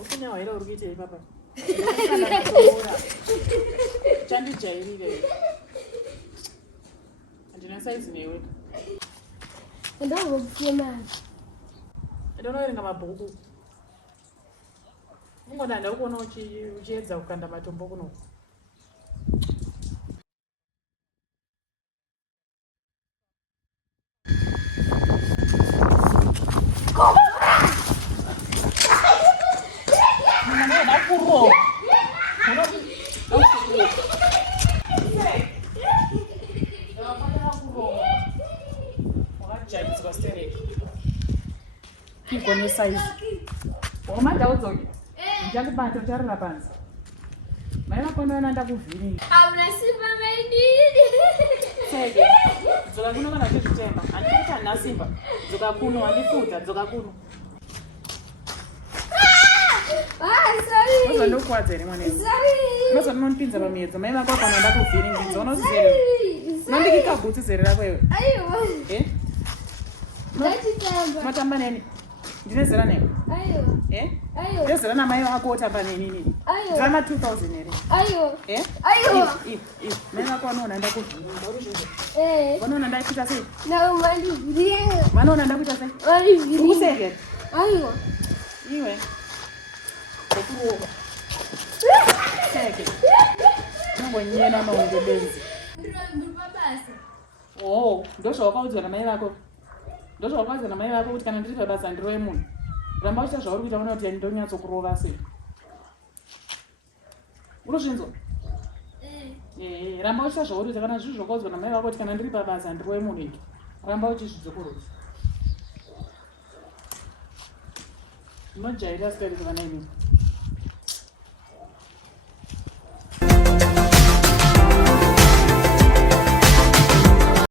Usine waira uri kuita ipapa. Chandijairire. Handina saizi newe. Ndovopfema. Ndonoverenga mabhuku. Ungoda ndakuona uchiedza kukanda matombo kuno. Kone size. Wamada udzoke. Ndichakubata ucharira panzi. Mai vako ndovanoenda kuvhiringa. Hamuna simba maidi. Seke. Dzoka kuno kana zvezvitema. Handiti kuti handina simba. Dzoka kuno handifuta. Dzoka kuno. Sorry. Uzondokuwadza here mwana. Sorry. Unozononipinza pamiedzo. Mai vako vanoenda kuvhiringa. Unozizere. Unondikika bhutsu zere rako iwe. Aiwa. Ndatitamba. Matamba neni. Ndine zera neni. Aiwa. Ndezera namai vako otamba neni. Drama 2000 here. Aiwa. Mai vako vanoenda kuvhiringa. Uri zvizvo. Vanoona ndaikuita sei? No, mandivhiringa. Vanoona ndakuita sei? Mandivhiringa. Ukuseke. Aiwa. Iwe. Okuroba. Seke. Nongonyena maunge benzi. Oh, ndozvawakaudzwa namai vako. Ndozvawakaudzwa namai vako kuti kana ndiri pabasa ndiro munhu. Ramba uchiita zvauri kuita una kuti ndonyatsokurova sei. Unozvinzwa? Ramba uchiita zvauri kuita kana zviri zvakaudzwa namai vako kuti kana ndiri pabasa ndiro munhu. Ramba uchizvidzokorova. Unojairira sikari kana ini.